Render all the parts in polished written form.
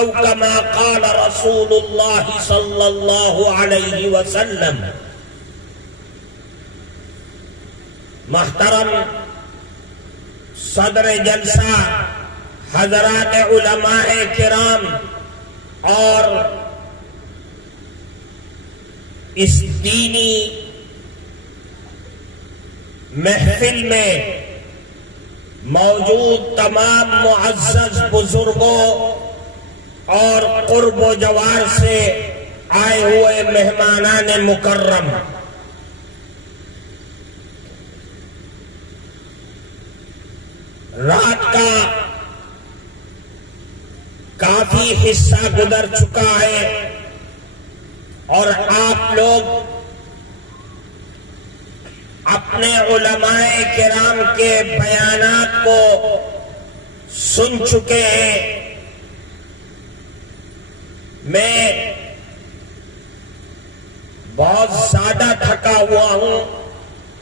او کما قال رسول اللہ صلی اللہ علیہ وسلم۔ محترم صدر جلسہ، حضرات علماء کرام اور اس دینی محفل میں موجود تمام معزز بزرگوں اور قرب و جوار سے آئے ہوئے مہمانان مکرم، رات کا کافی حصہ گزر چکا ہے اور آپ لوگ اپنے علماء کرام کے بیانات کو سن چکے ہیں۔ میں بہت زیادہ تھکا ہوا ہوں،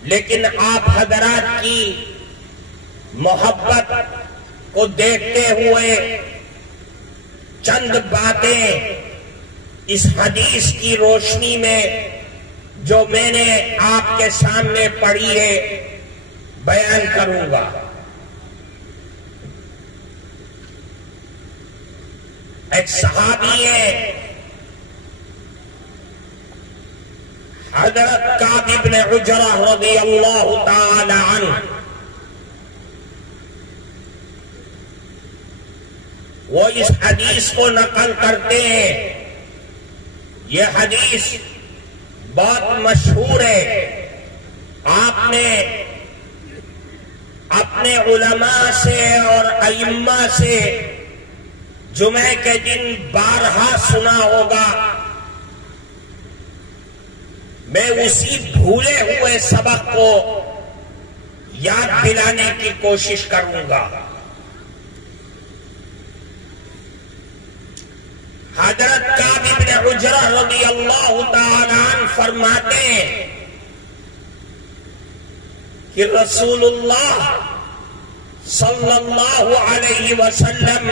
لیکن آپ حضرات کی محبت کو دیکھتے ہوئے چند باتیں اس حدیث کی روشنی میں جو میں نے آپ کے سامنے پڑھی ہے بیان کروں گا۔ ایک صحابی ہے حضرت کعب بن عجرہ رضی اللہ تعالی عنہ، وہ اس حدیث کو نقل کرتے ہیں۔ یہ حدیث بہت مشہور ہے، آپ نے اپنے علماء سے اور ائمہ سے جمعہ کے دن بارہا سنا ہوگا۔ میں اسی بھولے ہوئے سبق کو یاد دلانے کی کوشش کروں گا۔ حضرت کعب بن عجرہ رضی اللہ تعالی عنہ فرماتے ہیں کہ رسول اللہ صلی اللہ علیہ وسلم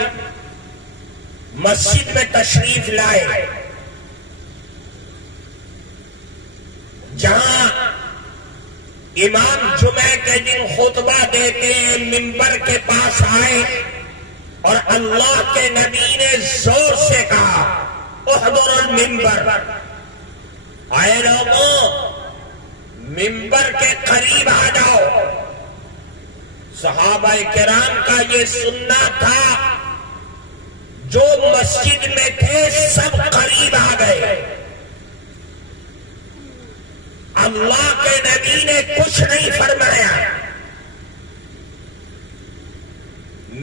مسجد میں تشریف لائے، جہاں امام جمعہ کے دن خطبہ دیتے ہیں، منبر کے پاس آئے اور اللہ کے نبی نے زور سے کہا احضر المنبر، آئے لوگوں منبر کے قریب آ جاؤ۔ صحابہ کرام کا یہ سننا تھا، جو مسجد میں تھے سب قریب آ گئے۔ اللہ کے نبی نے کچھ نہیں فرمایا،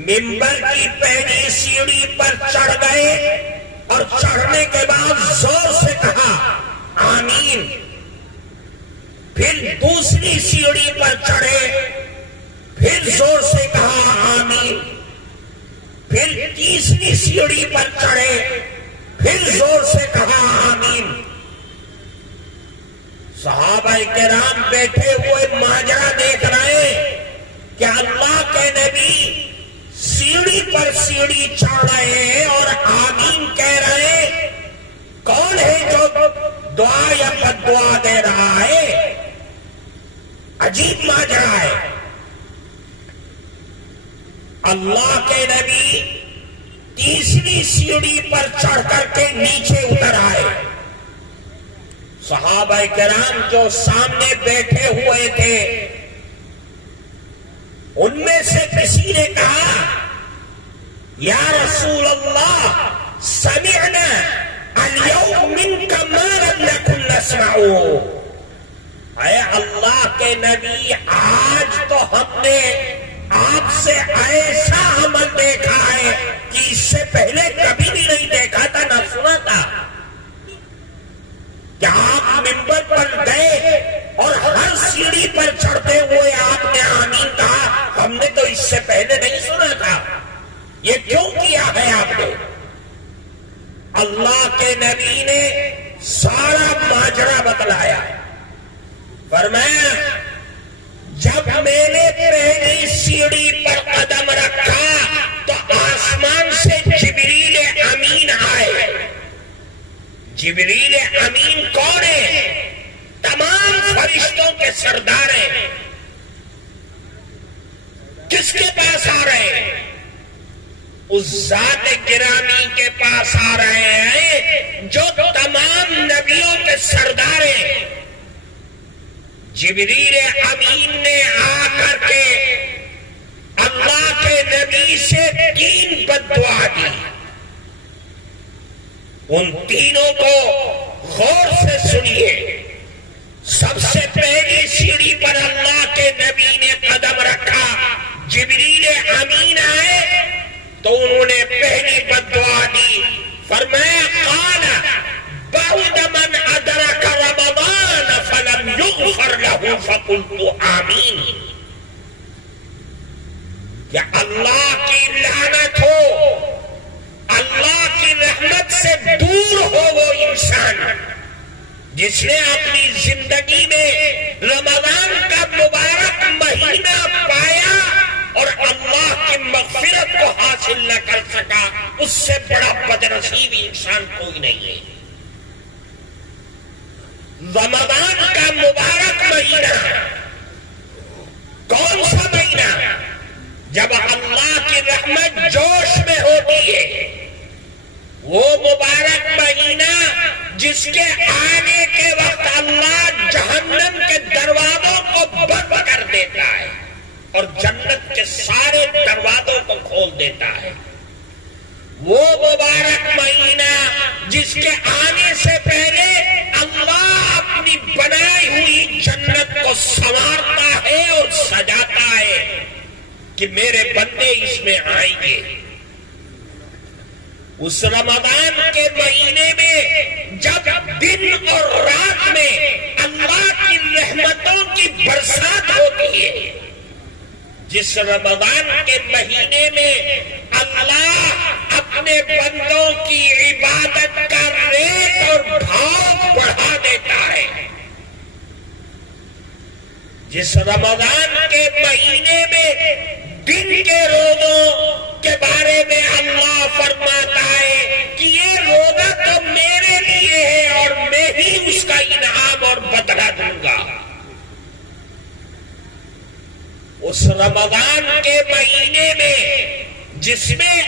منبر کی پہلی سیڑھی پر چڑھ گئے اور چڑھنے کے بعد زور سے کہا آمین، پھر دوسری سیڑھی پر چڑھے، پھر زور سے کہا آمین، پھر تیسری سیڑھی پر چڑھے، پھر زور سے کہا آمین۔ صحابہ کرام بیٹھے ہوئے ماجرا دیکھ رہے کہ اللہ کے نبی سیڑھی پر سیڑھی چڑھ رہے ہیں اور آمین کہہ رہے ہیں، کون ہے جو دعا یا بد دعا دے رہا ہے؟ عجیب ماجرا ہے۔ اللہ کے نبی تیسری سیڑھی پر چڑھ کر کے نیچے اتر آئے۔ صحابہ کرام جو سامنے بیٹھے ہوئے تھے ان میں سے کسی نے کہا یا رسول اللہ سمعنا اليوم منك ما لم نكن نسمعه، اے اللہ کے نبی آج تو ہم نے آپ سے ایسا عمل دیکھا ہے کہ اس سے پہلے کبھی بھی نہیں دیکھا تھا نہ سنا تھا، کہ آپ منبر پر گئے اور ہر سیڑھی پر چڑھتے ہوئے آپ نے آمین کہا، ہم نے تو اس سے پہلے نہیں سنا تھا، یہ کیوں کیا ہے آپ نے؟ اللہ کے نبی نے سارا ماجرا بتلایا، فرمایا جب میں نے پہلی سیڑھی پر قدم رکھا تو آسمان سے جبریل امین جبریل امین کون ہے؟ تمام فرشتوں کے سردار ہیں. کس کے پاس آ رہے ہیں؟ اس ذات گرامی کے پاس آ رہے ہیں جو تمام نبیوں کے سردار ہیں. جبریل امین نے آ کر کے اللہ کے نبی سے 3 بددعا دی. ان تینوں کو غور سے سنیے. سب سے پہلی سیڑھی پر اللہ کے نبی نے قدم رکھا. جبریل امین آئے تو انہوں نے پہلی بددعا دی. فرمایا قال بعد من ادرک رمضان فلم یغفر له فقلت آمین. کہ اللہ کی لعنت ہو، اللہ کی رحمت سے دور ہو وہ انسان جس نے اپنی زندگی میں رمضان کا مبارک مہینہ پایا اور اللہ کی مغفرت کو حاصل نہ کر سکا. اس سے بڑا بدنصیب انسان کوئی نہیں ہے. رمضان کا مبارک مہینہ کون سا مہینہ؟ جب اللہ کی رحمت جوش میں ہوتی ہے. وہ مبارک مہینہ جس کے آنے کے وقت اللہ جہنم کے دروازوں کو بند کر دیتا ہے اور جنت کے سارے دروازوں کو کھول دیتا ہے. وہ مبارک مہینہ جس کے آنے سے پہلے اللہ اپنی بنائی ہوئی جنت کو سنوارتا ہے اور سجاتا ہے کہ میرے بندے اس میں آئیں گے. اس رمضان کے مہینے میں جب دن اور رات میں اللہ کی رحمتوں کی برسات ہوتی ہے، جس رمضان کے مہینے میں اللہ اپنے بندوں کی عبادت کا ریٹ اور بھاؤ بڑھا دیتا ہے، جس رمضان کے مہینے میں دن کے روزوں کے بارے میں اللہ فرماتا ہے کہ یہ روزہ تو میرے لیے ہے اور میں ہی اس کا انعام اور بدلہ دوں گا. اس رمضان کے مہینے میں جس میں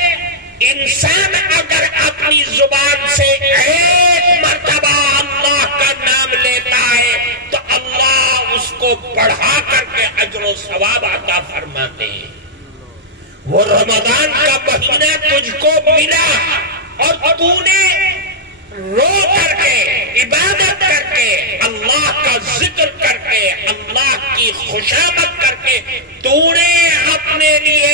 انسان اگر اپنی زبان سے ایک مرتبہ اللہ کا نام لیتا ہے تو اللہ اس کو بڑھا کر کے اجر و ثواب عطا فرماتے ہیں. وہ رمضان کا مہینہ تجھ کو ملا اور تو نے رو کر کے عبادت کر کے اللہ کا ذکر کر کے اللہ کی خوشامد کر کے تو نے اپنے لیے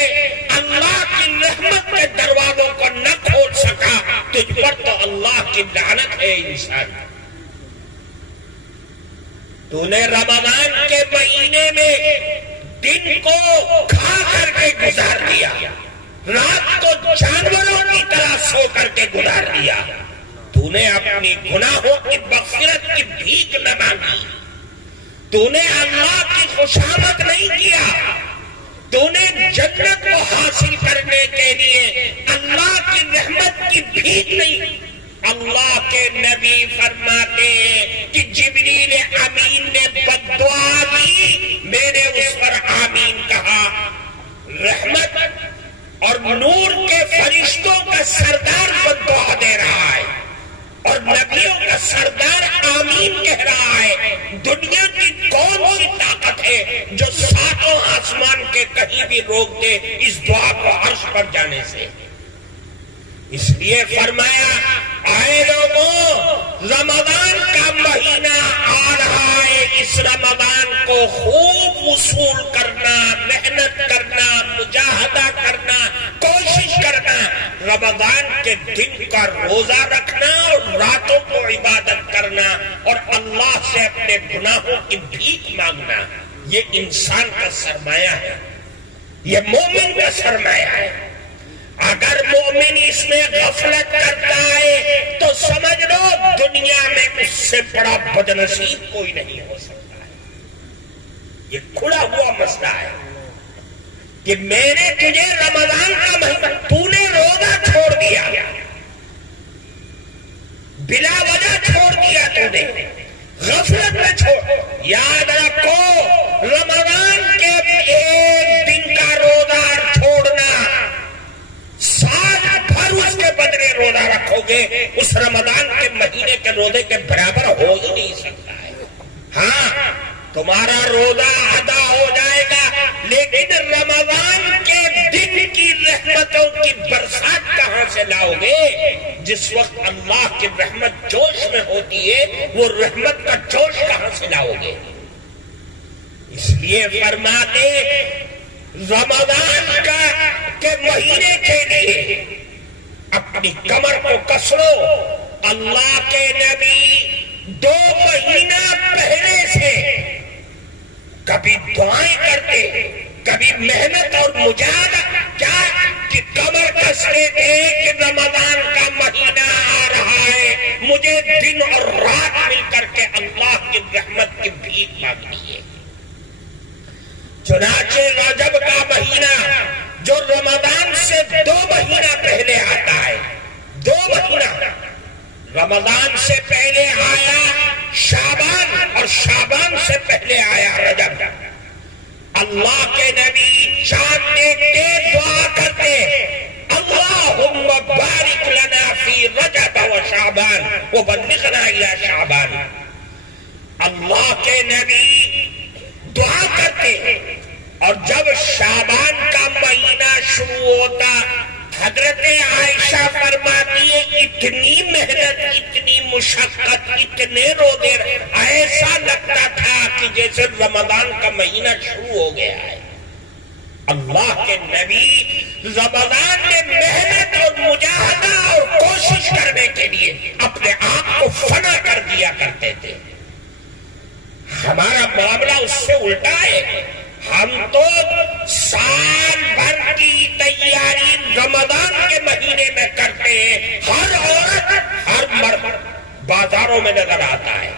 اللہ کی رحمت کے دروازوں کو نہ کھول سکا. تجھ پر تو اللہ کی لعنت ہے انسان. تو نے رمضان کے مہینے میں دن کو کھا کر کے گزار دیا، رات کو جانوروں کی طرح سو کر کے گزار دیا. تو نے اپنی گناہوں کی مغفرت کی بھیک نہ مانگی. تو نے اللہ کی خوشامد نہیں کیا. تو نے جنت کو حاصل کرنے کے لیے اللہ کی رحمت کی بھیک نہیں. اللہ کے نبی فرماتے ہیں کہ جبریل امین نے بددعا دی، میں نے اس پر آمین کہا. رحمت اور نور کے فرشتوں کا سردار بددعا دے رہا ہے اور نبیوں کا سردار آمین کہہ رہا ہے. دنیا کی کون سی طاقت ہے جو ساتوں آسمان کے کہیں بھی روک دے اس دعا کو عرش پر جانے سے؟ اس لیے فرمایا آئے لوگوں، رمضان کا مہینہ آ رہا ہے. اس رمضان کو خوب وصول کرنا، محنت کرنا، مجاہدہ کرنا، کوشش کرنا. رمضان کے دن کا روزہ رکھنا اور راتوں کو عبادت کرنا اور اللہ سے اپنے گناہوں کی بھیک مانگنا. یہ انسان کا سرمایہ ہے، یہ مومن کا سرمایہ ہے. اگر مومن اس میں غفلت کرتا ہے تو سمجھ لو دنیا میں اس سے بڑا بدنصیب کوئی نہیں ہو سکتا ہے. یہ کھلا ہوا مسئلہ ہے کہ میں نے تجھے رمضان کا مہینہ، تو نے روزہ چھوڑ دیا، بلا وجہ کرنے، غفلت میں چھوڑ. یاد رکھو رمضان کے ایک دن کا روزہ چھوڑنا سال بھر اس کے بدلے روزہ رکھو گے اس رمضان کے مہینے کے روزے کے برابر ہو ہی نہیں سکتا ہے. ہاں تمہارا روزہ ادا ہو جائے گا، لیکن رمضان کے دن کی رحمتوں کی برسات کہاں سے لاؤ گے؟ جس وقت اللہ کی رحمت جوش میں ہوتی ہے وہ رحمت کا جوش کہاں سے لاؤ گے؟ اس لیے فرماتے رمضان کے مہینے کے لیے اپنی کمر کو کسو. اللہ کے نبی 2 مہینہ پہلے سے کبھی دعائیں کرتے، کبھی محنت اور مجاہدہ کیا کہ کمر کستے تھے کہ رمضان کا مہینہ آ رہا ہے، مجھے دن اور رات مل کر کے اللہ کی رحمت کی بھیک مانگنی ہے. چنانچہ رجب کا مہینہ جو رمضان سے 2 مہینہ پہلے آتا ہے، 2 مہینہ رمضان سے پہلے آیا شعبان اور شعبان سے پہلے آیا رجب. اللہ کے نبی چاند دیکھتے دعا کرتے اللہم بارک لنا فی رجب و شعبان وبلغنا الی شعبان. اللہ کے نبی دعا کرتے اور جب شعبان کا مہینہ شروع ہوتا حضرت عائشہ فرماتی ہے اتنی محنت، اتنی مشقت، اتنے روزے ایسا لگتا تھا کہ جیسے رمضان کا مہینہ شروع ہو گیا ہے. اللہ کے نبی رمضان میں محنت اور مجاہدہ اور کوشش کرنے کے لیے اپنے آپ کو فنا کر دیا کرتے تھے. ہمارا معاملہ اس سے الٹا ہے. ہم تو سال بھر کی تیاری رمضان کے مہینے میں کرتے ہیں. ہر عورت ہر مرد بازاروں میں نظر آتا ہے.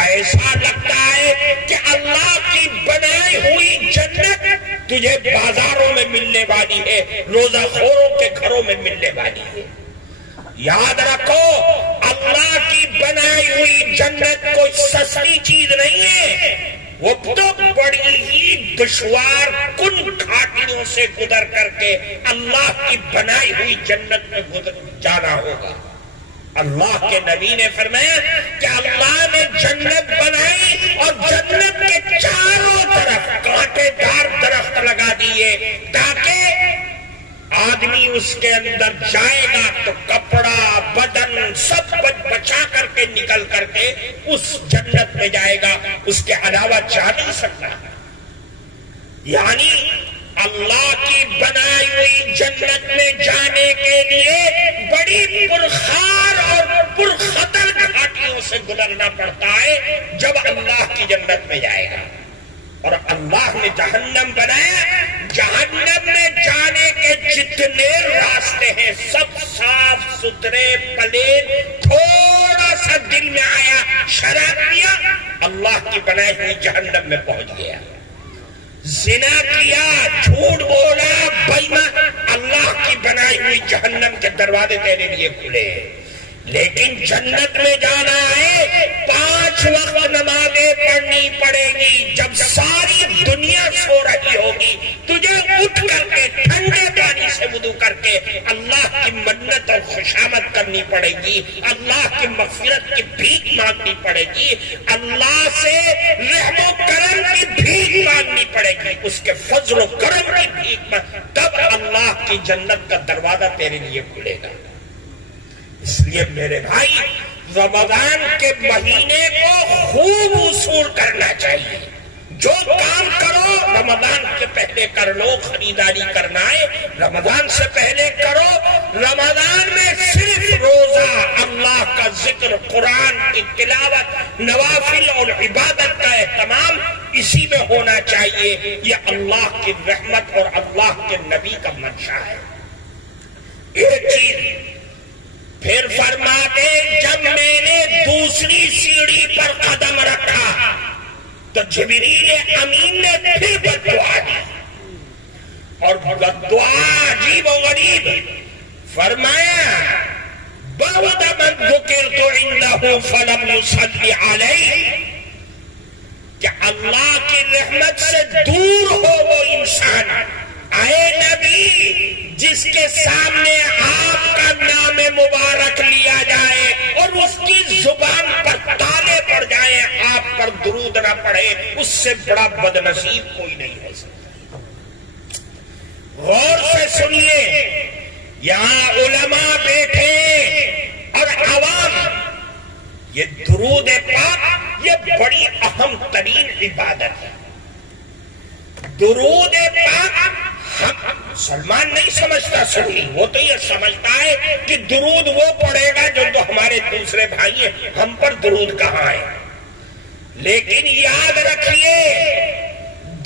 ایسا لگتا ہے کہ اللہ کی بنائی ہوئی جنت تجھے بازاروں میں ملنے والی ہے، روزہ خوروں کے گھروں میں ملنے والی ہے. یاد رکھو اللہ کی بنائی ہوئی جنت کوئی سستی چیز نہیں ہے، وہ تو بڑی ہی دشوار کن گھاٹیوں سے گزر کر کے اللہ کی بنائی ہوئی جنت میں جانا ہوگا. اللہ کے نبی نے فرمایا کہ اللہ نے جنت بنائی اور جنت کے چاروں طرف کانٹے دار درخت لگا دیے تاکہ آدمی اس کے اندر جائے گا تو کپڑا بدن سب بچا کر کے نکل کر کے اس جنت میں جائے گا، اس کے علاوہ جا نہیں سکتا. یعنی اللہ کی بنائی ہوئی جنت میں جانے کے لیے بڑی پرخار اور پرخطر گھاٹیوں سے گزرنا پڑتا ہے جب اللہ کی جنت میں جائے گا. اور اللہ نے جہنم بنایا، جہنم میں جانے کے جتنے راستے ہیں سب صاف ستھرے پلین. تھوڑا سا دل میں آیا شراب پیا، اللہ کی بنائی ہوئی جہنم میں پہنچ گیا. زنا کیا، جھوٹ بولا، بےایمان، اللہ کی بنائی ہوئی جہنم کے دروازے تیرے لیے کھلے. لیکن جنت میں جانا ہے 5 وقت نمازیں پڑھنی پڑے گی. جب ساری دنیا سو رہی ہوگی تجھے اٹھ کر کے ٹھنڈے پانی سے وضو کر کے اللہ کی منت اور خوشامد کرنی پڑے گی، اللہ کی مغفرت کی بھیک مانگنی پڑے گی، اللہ سے رحم و کرم کی بھیک مانگنی پڑے گی، اس کے فضل و کرم کی بھیک تب اللہ کی جنت کا دروازہ تیرے لیے کھلے گا. اس لیے میرے بھائی رمضان کے مہینے کو خوب وصول کرنا چاہیے. جو کام کرو رمضان سے پہلے کر لو. خریداری کرنا ہے رمضان سے پہلے کرو. رمضان میں صرف روزہ، اللہ کا ذکر، قرآن کی تلاوت، نوافل اور عبادت کا اہتمام اسی میں ہونا چاہیے. یہ اللہ کی رحمت اور اللہ کے نبی کا منشا ہے. ایک چیز پھر فرماتے جب میں نے دوسری سیڑھی پر قدم رکھا تو جبریل امین نے پھر بددعا دی اور بددعا عجیب و غریب. فرمایا بعد من من ذکرت عنده فلم يصلی علیہ، کہ اللہ کی رحمت سے دور ہو وہ انسان، اے نبی جس کے سامنے آپ کا نام مبارک لیا جائے اور اس کی زبان پر تالے پڑ جائیں، آپ پر درود نہ پڑھے، اس سے بڑا بدنصیب کوئی نہیں ہو سکتا۔ غور سے سنیے، یہاں علماء بیٹھے اور عوام، یہ درود پاک یہ بڑی اہم ترین عبادت ہے۔ درود پاک ہم مسلمان نہیں سمجھتا سنی، وہ تو یہ سمجھتا ہے کہ درود وہ پڑھے گا جو تو ہمارے دوسرے بھائی ہیں، ہم پر درود کہاں ہے؟ لیکن یاد رکھیے،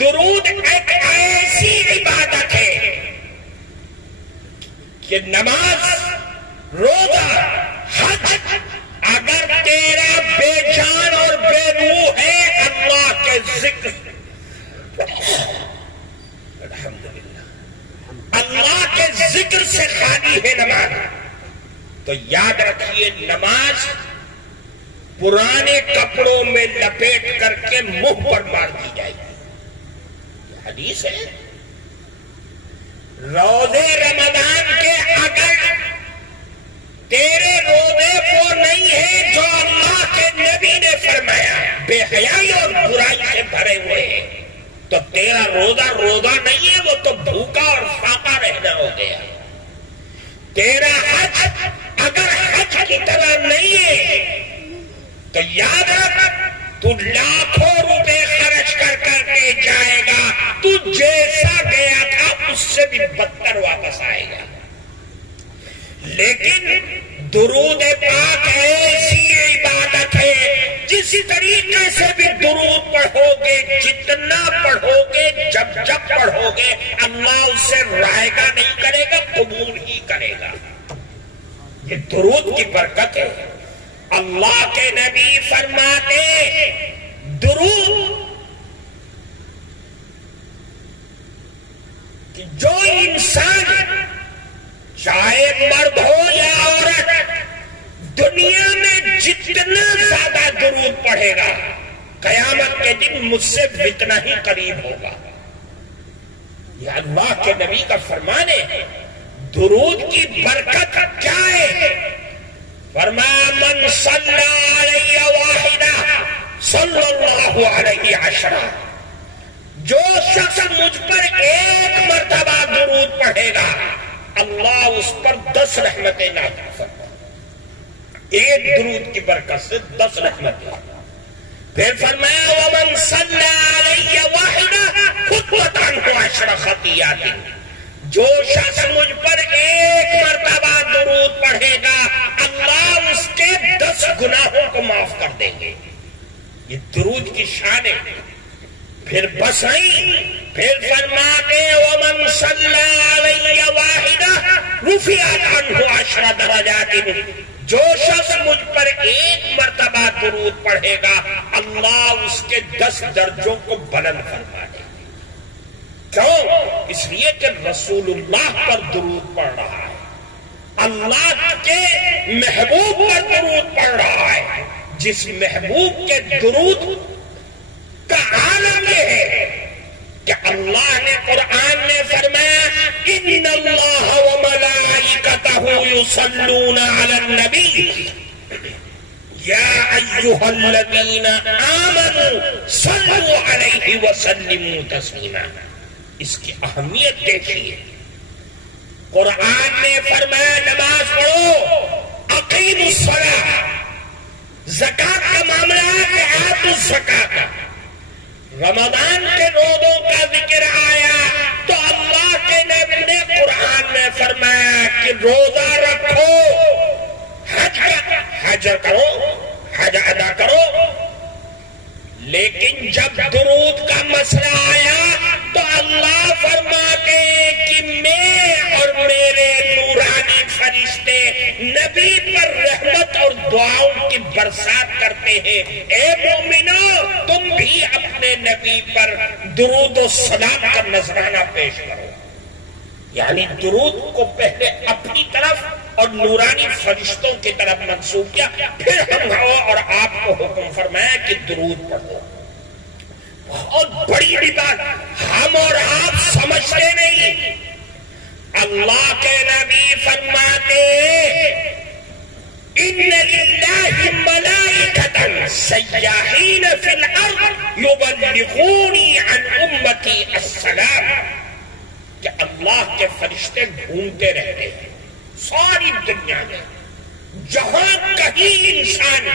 درود ایک ایسی عبادت ہے کہ نماز، روزہ، حج اگر تیرا بے جان اور بے روح ہے، اللہ کے ذکر، الحمدللہ، اللہ کے ذکر سے خالی ہے نماز، تو یاد رکھیے نماز پرانے کپڑوں میں لپیٹ کر کے منہ پر مار دی جائے گی۔ یہ حدیث ہے، روزے رمضان کے اگر تیرے روزے وہ نہیں ہے جو اللہ کے نبی نے فرمایا، بے حیائی اور برائی سے بھرے ہوئے ہیں، تو تیرا روزہ نہیں ہے، وہ تو بھوکا اور فاقہ رہنا ہو گیا۔ تیرا حج اگر حج کی طرح نہیں ہے تو یاد رکھ، تو لاکھوں روپے خرچ کر کے جائے گا، تو جیسا گیا تھا اس سے بھی بدتر واپس آئے گا۔ لیکن درود پاک ایسی عبادت ہے، جس طریقے سے بھی درود پڑھو گے، جتنا پڑھو گے، جب پڑھو گے، اللہ اس سے رائے گا نہیں کرے گا، قبول ہی کرے گا۔ یہ درود کی برکت ہے۔ اللہ کے نبی فرماتے، درود کہ جو انسان چاہے مرد ہو یا عورت، دنیا میں جتنا زیادہ درود پڑھے گا، قیامت کے دن مجھ سے اتنا ہی قریب ہوگا۔ یہ اللہ کے نبی کا فرمان ہے۔ درود کی برکت کیا ہے؟ فرمایا من صلی علیہ واحدہ صلی اللہ علیہ عشرہ، جو شخص مجھ پر ایک مرتبہ درود پڑھے گا، اللہ اس پر 10 رحمتیں نازل فرمائے۔ ایک درود کی برکت سے 10 رحمتیں۔ پھر فرمایا ومن صلی علیہ واحدہ حطت عنہ 10 خطیئات، جو شخص مجھ پر ایک مرتبہ درود پڑھے گا، اللہ اس کے 10 گناہوں کو معاف کر دیں گے۔ یہ درود کی شان ہے۔ پھر بس نہیں، پھر فرماتے ومن صلی علیہ واحدہ رفعت عنہ 10 درجات، جو شخص مجھ پر ایک مرتبہ درود پڑھے گا، اللہ اس کے 10 درجوں کو بلند فرما دے گا۔ کیوں؟ اس لیے کہ رسول اللہ پر درود پڑھ رہا ہے، اللہ کے محبوب پر درود پڑھ رہا ہے، جس محبوب کے درود کا عالم یہ ہے کہ اللہ نے قرآن میں فرمایا ان اللہ وملائکتہ یصلون علی النبی یا ایھا الذین آمنوا صلوا علیہ وسلموا تسلیما۔ اس کی اہمیت دیکھیے، قرآن نے فرمایا نماز پڑھو، اقیموا الصلاۃ، زکوٰۃ کا معاملہ ہے کہ آتوا الزکوٰۃ، رمضان کے روزوں کا ذکر آیا تو اللہ کے نبی نے قرآن میں فرمایا کہ روزہ رکھو، حج کرو، حج ادا کرو۔ لیکن جب درود کا مسئلہ آیا تو اللہ فرماتے کہ میں اور میرے نورانی فرشتے نبی پر رحمت اور دعاؤں کی برسات کرتے ہیں۔ اے مومنو، تم بھی اپنے نبی پر درود و سلام کا نذرانہ پیش کرو۔ یعنی درود کو پہلے اپنی طرف اور نورانی فرشتوں کی طرف منسوب کیا، پھر ہم اور آپ کو حکم فرمایا کہ درود پڑھو۔ بہت بڑی بات ہم اور آپ سمجھتے نہیں۔ اللہ کے نبی فرماتے ان للہ ملائکۃ سیاحین فی الارض یبلغونی عن امتی السلام، کہ اللہ کے فرشتے گھومتے رہتے ہیں ساری دنیا میں، جہاں کہیں انسان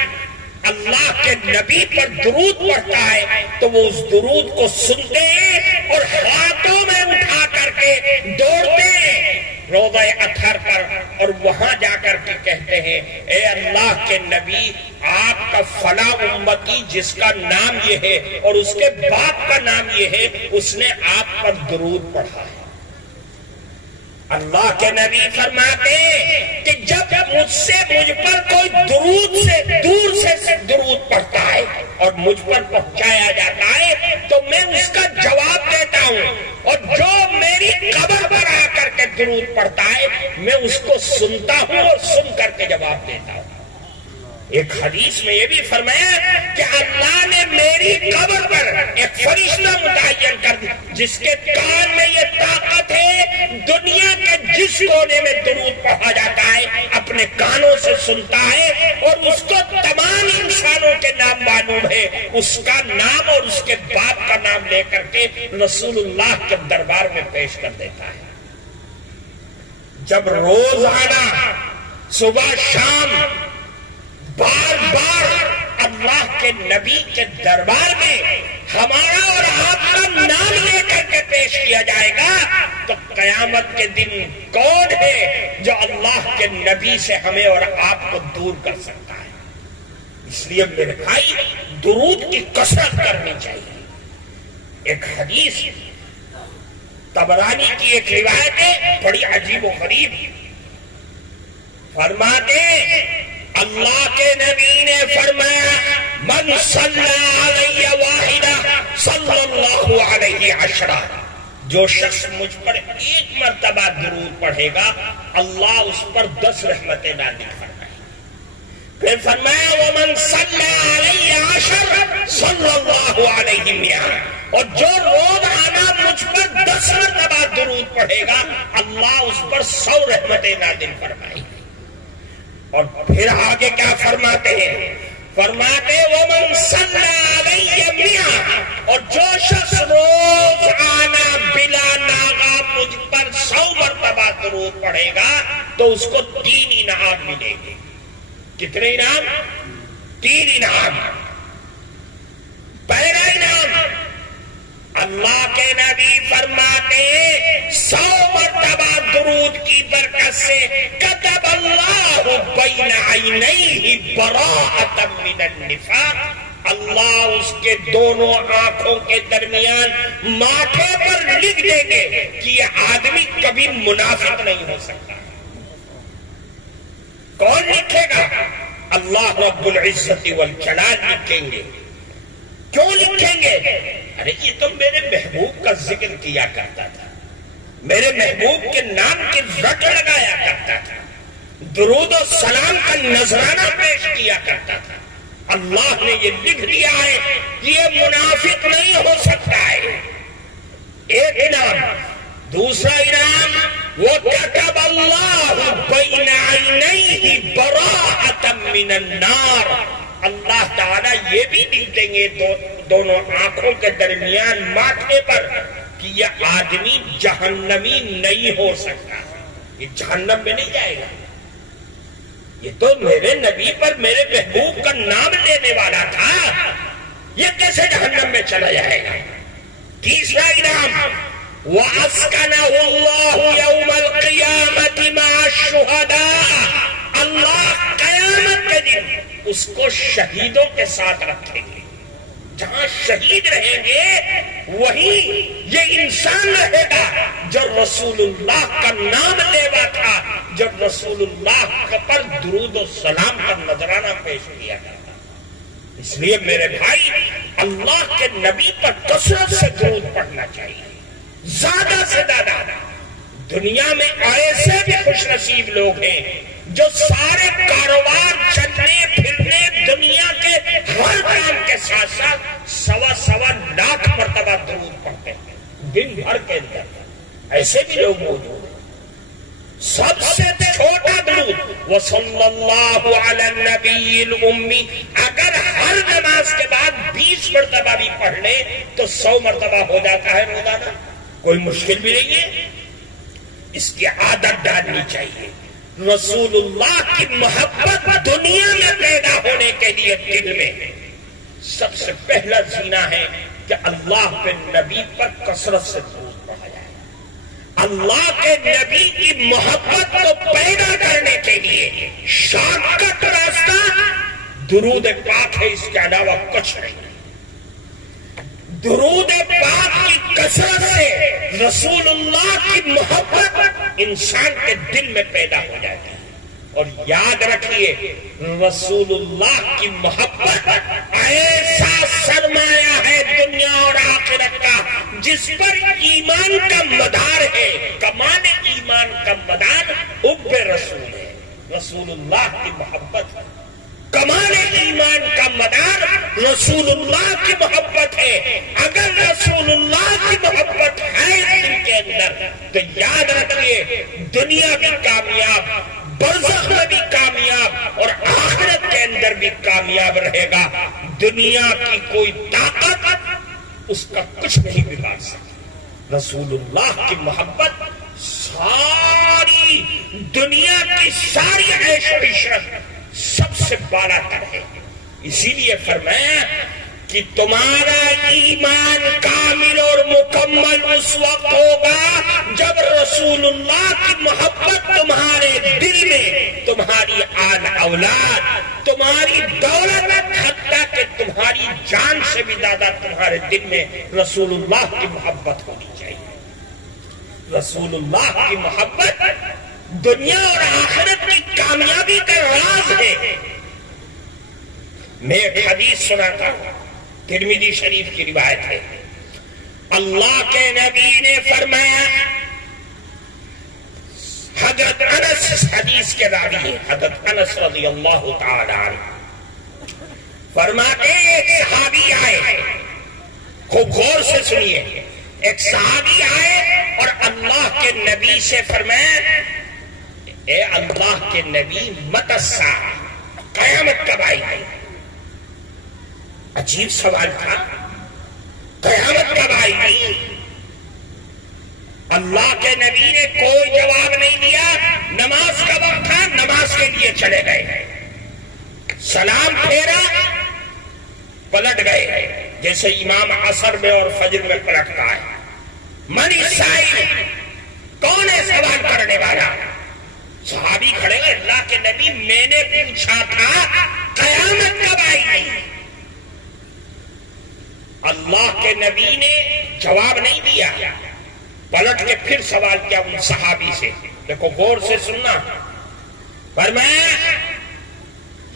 اللہ کے نبی پر درود پڑھتا ہے تو وہ اس درود کو سنتے ہیں اور ہاتھوں میں اٹھا کر کے دوڑتے ہیں روضہ اطہر پر، اور وہاں جا کر کے کہتے ہیں اے اللہ کے نبی، آپ کا فلاں امتی جس کا نام یہ ہے اور اس کے باپ کا نام یہ ہے، اس نے آپ پر درود پڑھا ہے۔ اللہ کے نبی فرماتے کہ جب مجھ پر کوئی درود سے دور سے درود پڑھتا ہے اور مجھ پر پہنچایا جاتا ہے تو میں اس کا جواب دیتا ہوں، اور جو میری قبر پر آ کر کے درود پڑھتا ہے میں اس کو سنتا ہوں اور سن کر کے جواب دیتا ہوں۔ ایک حدیث میں یہ بھی فرمایا کہ اللہ نے میری قبر پر ایک فرشتہ متعین کر دیا جس کے کان میں یہ طاقت ہے، دنیا کے جس کونے میں درود پڑھا جاتا ہے اپنے کانوں سے سنتا ہے، اور اس کو تمام انسانوں کے نام معلوم ہے، اس کا نام اور اس کے باپ کا نام لے کر کے رسول اللہ کے دربار میں پیش کر دیتا ہے۔ جب روزانہ صبح شام بار بار اللہ کے نبی کے دربار میں ہمارا اور آپ کا نام لے کر کے پیش کیا جائے گا تو قیامت کے دن کون ہے جو اللہ کے نبی سے ہمیں اور آپ کو دور کر سکتا ہے؟ اس لیے میرے بھائی درود کی کثرت کرنی چاہیے۔ ایک حدیث طبرانی کی ایک روایت ہے بڑی عجیب و غریب، فرماتے اللہ کے نبی نے فرمایا من صلی علیہ واحدہ صلی اللہ علیہ عشرہ، جو شخص مجھ پر ایک مرتبہ درود پڑھے گا اللہ اس پر 10 رحمتیں نازل فرمائے۔ پھر فرمایا ومن صلی علیہ عشر صلی اللہ علیہ مئہ، اور جو روزانہ مجھ پر 10 مرتبہ درود پڑھے گا اللہ اس پر 100 رحمتیں نازل فرمائے۔ اور پھر آگے کیا فرماتے ہیں؟ فرماتے ومن صلی علیہ مئہ، اور جو شخص روزانہ بلا ناغہ مجھ پر 100 مرتبہ درود پڑھے گا تو اس کو 3 انعام ملیں گے۔ کتنے انعام؟ 3 انعام۔ پہلا انعام اللہ کے نبی فرماتے 100 مرتبہ درود کی برکت سے کتب اللہ بین عینیہ براءۃ من النفاق، اللہ اس کے دونوں آنکھوں کے درمیان ماتھے پر لکھ دیں گے کہ یہ آدمی کبھی منافق نہیں ہو سکتا۔ کون لکھے گا؟ اللہ رب العزت والجلال لکھیں گے۔ کیوں لکھیں گے؟ ارے یہ تو میرے محبوب کا ذکر کیا کرتا تھا، میرے محبوب کے نام کی رٹ لگایا کرتا تھا، درود و سلام کا نذرانہ پیش کیا کرتا تھا، اللہ نے یہ لکھ دیا ہے کہ یہ منافق نہیں ہو سکتا ہے۔ ایک انعام۔ دوسرا انعام وَكَتَبَ اللَّهُ بَيْنَ عَيْنَيْهِ بَرَاءَةً مِّنَ النَّارِ، اللہ تعالیٰ یہ بھی لکھ دیں گے دونوں آنکھوں کے درمیان ماتھے پر کہ یہ آدمی جہنمی نہیں ہو سکتا، یہ جہنم میں نہیں جائے گا، یہ تو میرے نبی پر میرے محبوب کا نام لینے والا تھا، یہ کیسے جہنم میں چلا جائے گا؟ تیسرا انعام وَأَسْكَنَهُ اللَّهُ يَوْمَ الْقِيَامَةِ مَعَ الشُّهَدَاءِ، اللہ قیامت کے دن اس کو شہیدوں کے ساتھ رکھیں گے۔ جہاں شہید رہیں گے وہیں یہ انسان رہے گا جو رسول اللہ کا نام لیوا تھا، جب رسول اللہ پر درود و سلام کا نذرانہ پیش کیا جاتا۔ اس لیے میرے بھائی اللہ کے نبی پر کثرت سے درود پڑھنا چاہیے، زیادہ سے زیادہ دنیا میں ایسے بھی خوش نصیب لوگ ہیں جو سارے کاروبار چلنے پھرنے دنیا کے ہر کام کے ساتھ ساتھ 1.25 لاکھ مرتبہ درود پڑھتے ہیں دن بھر کے اندر. ایسے بھی لوگ موجود ہیں. سب سے چھوٹا درود وصلی اللہ علی النبی الامی اگر ہر نماز کے بعد 20 مرتبہ بھی پڑھ لے تو 100 مرتبہ ہو جاتا ہے روزانہ. کوئی مشکل بھی نہیں ہے. اس کی عادت ڈالنی چاہیے. رسول اللہ کی محبت دنیا میں پیدا ہونے کے لیے دل میں سب سے پہلا زینہ ہے کہ اللہ کے نبی پر کثرت سے درود پڑھا جائے. اللہ کے نبی کی محبت کو پیدا کرنے کے لیے شارٹ کٹ راستہ درود پاک ہے. اس کے علاوہ کچھ نہیں. درود پاک کی کثرت سے رسول اللہ کی محبت انسان کے دل میں پیدا ہو جاتی ہے. اور یاد رکھیے رسول اللہ کی محبت ایسا سرمایہ ہے دنیا اور آخرت کا جس پر ایمان کا مدار ہے. کمال ایمان کا مدار حب رسول ہے. رسول اللہ کی محبت کمال ایمان کا مدار رسول اللہ کی محبت ہے. اگر رسول اللہ کی محبت ہے دل کے اندر تو یاد رکھیے دنیا بھی کامیاب, برزخ میں بھی کامیاب اور آخرت کے اندر بھی کامیاب رہے گا. دنیا کی کوئی طاقت اس کا کچھ نہیں بگاڑ سکتی. رسول اللہ کی محبت ساری دنیا کی ساری عیش و عشرت سب سے بالا تر ہے. اسی لیے فرمایا کہ تمہارا ایمان کامل اور مکمل اس وقت ہوگا جب رسول اللہ کی محبت تمہارے دل میں, تمہاری آل اولاد, تمہاری دولت, حتیٰ کہ تمہاری جان سے بھی زیادہ تمہارے دل میں رسول اللہ کی محبت ہونی چاہیے. رسول اللہ کی محبت دنیا اور آخرت کی کامیابی کا راز ہے. میں ایک حدیث سناتا ہوں, ترمذی شریف کی روایت ہے. اللہ کے نبی نے فرمایا, حضرت انس اس حدیث کے راوی ہیں, حضرت انس رضی اللہ تعالی عنہ فرماتے ایک صحابی آئے, خوب غور سے سنیے, ایک صحابی آئے اور اللہ کے نبی سے فرمایا اے اللہ کے نبی متی الساعہ, قیامت کب آئے گی؟ عجیب سوال تھا, قیامت کب آئے گی؟ اللہ کے نبی نے کوئی جواب نہیں دیا. نماز کا وقت تھا, نماز کے لیے چلے گئے, سلام پھیرا, پلٹ گئے جیسے امام عصر میں اور فجر میں پلٹتا ہے. من السائل, کون ہے سوال کرنے والا؟ صحابی کھڑے ہوئے, اللہ کے نبی میں نے پوچھا تھا قیامت کب آئے گی؟ اللہ کے نبی نے جواب نہیں دیا. پلٹ کے پھر سوال کیا ان صحابی سے, دیکھو غور سے سننا. فرمایا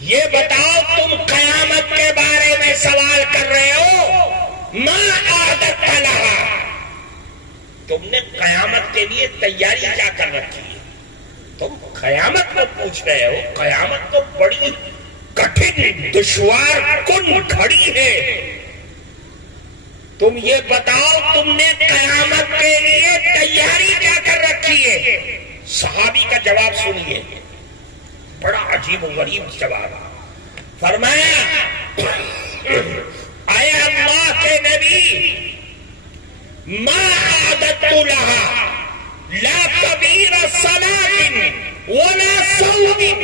یہ بتاؤ تم قیامت کے بارے میں سوال کر رہے ہو, ما اعددت لها, تم نے قیامت کے لیے تیاری کیا کر رکھی ہے؟ تم قیامت کو پوچھ رہے ہو. قیامت تو بڑی کٹھن دشوار کن کھڑی ہے. تم یہ بتاؤ تم نے قیامت کے لیے تیاری کیا کر رکھی ہے؟ صحابی کا جواب سنیے, بڑا عجیب و غریب جواب. فرمایا اے اللہ کے نبی ما اعددت لها لا کبیر صلاۃ ولا صوم.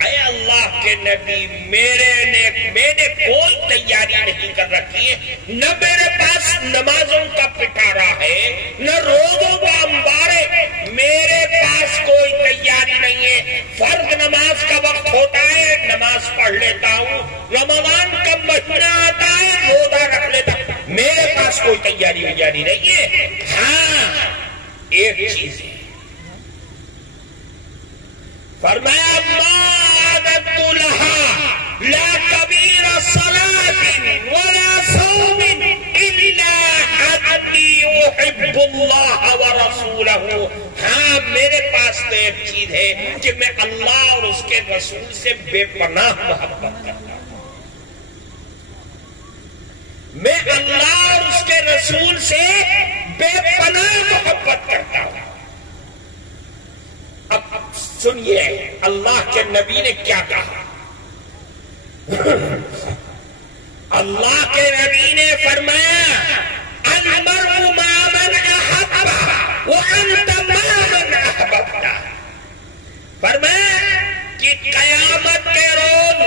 اے اللہ کے نبی میں نے کوئی تیاری نہیں کر رکھی ہے, نہ میرے پاس نمازوں کا پٹارا ہے, نہ روزوں کا انبار ہے, میرے پاس کوئی تیاری نہیں ہے. فرض نماز کا وقت ہوتا ہے, نماز پڑھ لیتا ہوں, رمضان کا مہینہ آتا ہے, روزہ رکھ لیتا ہوں, میرے پاس کوئی تیاری ویاری نہیں ہے. ہاں ایک چیز ہے, فرمایا ما اعددت لها لا کبیر صلاۃ ولا صوم الا حج انی احب اللہ ورسولہ، ہاں میرے پاس تو ایک چیز ہے کہ میں اللہ اور اس کے رسول سے بے پناہ محبت کرتا ہوں، میں اللہ اور اس کے رسول سے بے پناہ محبت کرتا ہوں۔ اب سنیے اللہ کے نبی نے کیا کہا۔ اللہ کے نبی نے فرمایا المرء مع من احب وانت مع من احببت، فرمایا کہ قیامت کے روز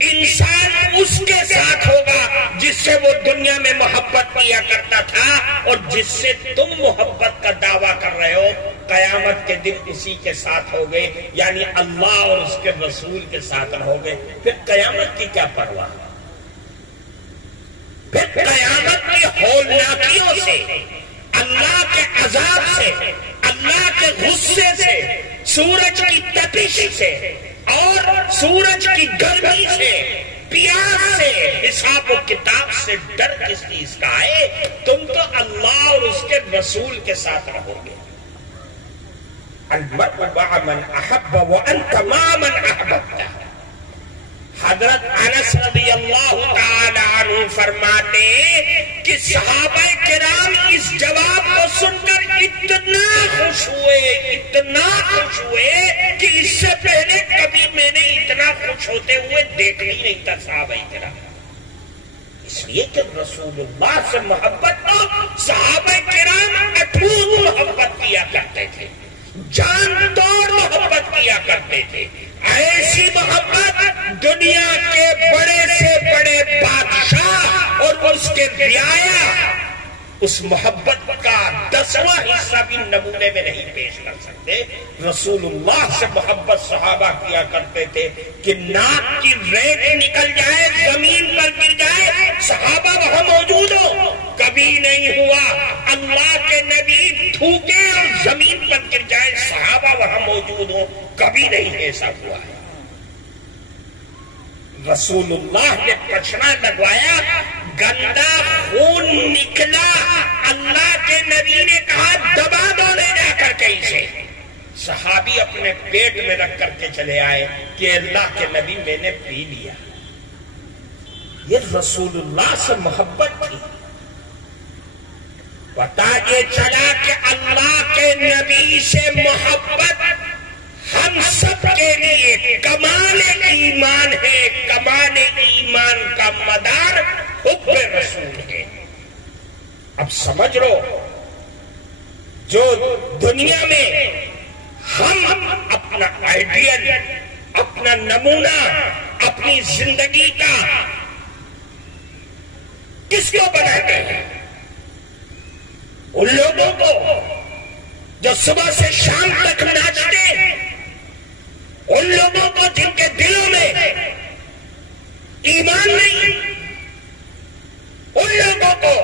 انسان اس کے ساتھ ہوگا جس سے وہ دنیا میں محبت کیا کرتا تھا، اور جس سے تم محبت کا دعویٰ کر رہے ہو قیامت کے دن اسی کے ساتھ ہوگے، یعنی اللہ اور اس کے رسول کے ساتھ رہوگے۔ پھر قیامت کی کیا پرواہ، پھر قیامت کی ہولناکیوں سے، اللہ کے عذاب سے، اللہ کے غصے سے، سورج کی تپش سے اور سورج کی گرمی سے، پیاس سے، حساب و کتاب سے ڈر کس چیز کا ہے؟ تم تو اللہ اور اس کے رسول کے ساتھ رہو گے۔ المرء مع من احب وانت مع من احببت۔ حضرت انس رضی اللہ تعالی عنہ فرماتے کہ صحابہ کرام اس جواب کو سن کر اتنا خوش ہوئے کہ اس سے پہلے کبھی میں نے اتنا خوش ہوتے ہوئے دیکھ ہی نہیں تھا صحابہ کرام، اس لیے کہ رسول اللہ سے محبت تو صحابہ کرام اٹوٹ محبت کیا کرتے تھے، جان توڑ محبت کیا کرتے تھے، ایسی محبت دنیا کے بڑے سے بڑے بادشاہ اور اس کے رعایا اس محبت کا 10واں حصہ بھی نمونے میں نہیں پیش کر سکتے۔ رسول اللہ سے محبت صحابہ کیا کرتے تھے کہ ناک کی ریت نکل جائے، زمین پر گر جائے، صحابہ وہاں موجود ہو، کبھی نہیں ہوا۔ اللہ کے نبی تھوکے اور زمین پر گر جائے، صحابہ وہاں موجود ہو، کبھی نہیں ایسا ہوا ہے۔ رسول اللہ نے پچھنا لگوایا، گندا خون نکلا، اللہ کے نبی نے کہا دبا دو لے جا کر کہیں سے، صحابی اپنے پیٹ میں رکھ کر کے چلے آئے کہ اللہ کے نبی میں نے پی لیا۔ یہ رسول اللہ سے محبت تھی۔ پتا یہ چلا کہ اللہ کے نبی سے محبت ہم سب کے لیے کمال ایمان ہے، کمال ایمان کا مدار حب رسول ہے۔ اب سمجھ لو، جو دنیا میں ہم اپنا آئیڈیل، اپنا نمونہ، اپنی زندگی کا کس کو بناتے ہیں؟ ان لوگوں کو جو صبح سے شام تک ناچتے ہیں، ان لوگوں کو جن کے دلوں میں ایمان نہیں، ان لوگوں کو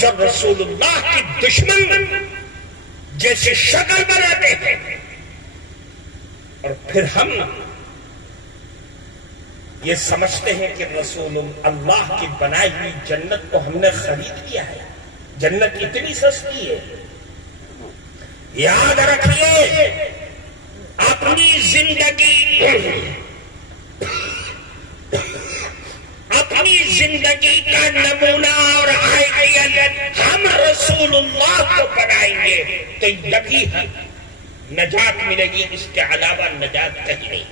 جو رسول اللہ کی دشمن جیسے شکل بناتے ہیں، اور پھر ہم یہ سمجھتے ہیں کہ رسول اللہ کی بنائی ہوئی جنت کو ہم نے خرید لیا ہے، جنت اتنی سستی ہے۔ یاد رکھیے، اپنی زندگی کا نمونہ اور آئیڈیل ہم رسول اللہ کو بنائیں گے تو یہی نجات ملے گی، اس کے علاوہ نجات کہیں نہیں۔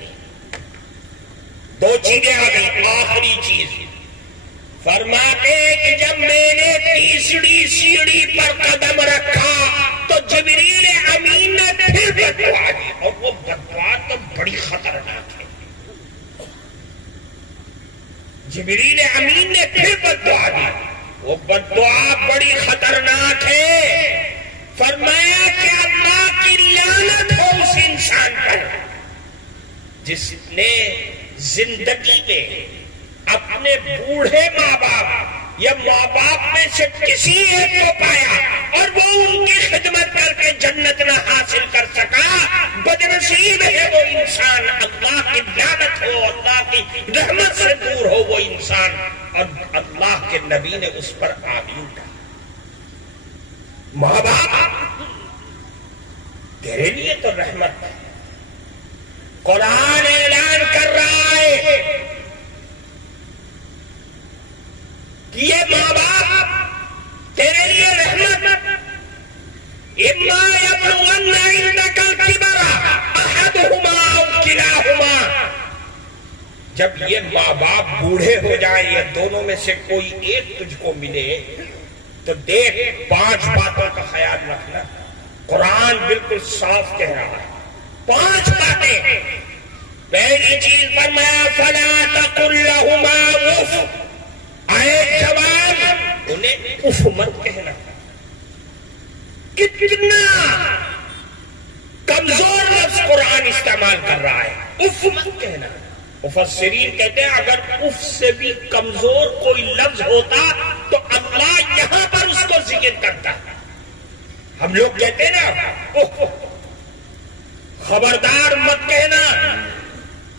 دو چیزیں آ گئی، آخری چیز فرماتے کہ جب میں نے تیسری سیڑھی پر قدم رکھا تو جبریل امین نے پھر بددعا دی، اور وہ بددعا تو بڑی خطرناک ہے۔ جبریل امین نے پھر بددعا دی، وہ بددعا بڑی خطرناک ہے۔ فرمایا کہ اللہ کی لعنت ہو اس انسان پر جس نے زندگی میں اپنے بوڑھے ماں باپ یا ماں باپ میں سے کسی ایک کو پایا اور وہ ان کی خدمت کر کے جنت نہ حاصل کر سکا، بدنصیب ہے وہ انسان، اللہ کی لعنت ہو، اللہ کی رحمت سے دور ہو وہ انسان۔ اور اللہ کے نبی نے اس پر آمین کہا۔ ماں باپ تیرے لیے تو رحمت ہے. قرآن اعلان کر رہا ہے کہ یہ ماں باپ تیرے لیے رحمت. اما یبلغن عندک الکبر احدہما او کلاہما، جب یہ ماں باپ بوڑھے ہو جائیں یا دونوں میں سے کوئی ایک تجھ کو ملے تو دیکھ 5 باتوں کا خیال رکھنا. قرآن بالکل صاف کہہ رہا ہے 5 باتیں. پہلی چیز فرمایا فلا تقل لهما اف، اے جوان انہیں اف مت کہنا. کتنا کمزور لفظ قرآن استعمال کر رہا ہے، اف مت کہنا. مفسرین کہتے ہیں اگر اف سے بھی کمزور کوئی لفظ ہوتا تو اللہ یہاں پر اس کو ذکر کرتا. ہم لوگ کہتے ہیں نا خبردار مت کہنا،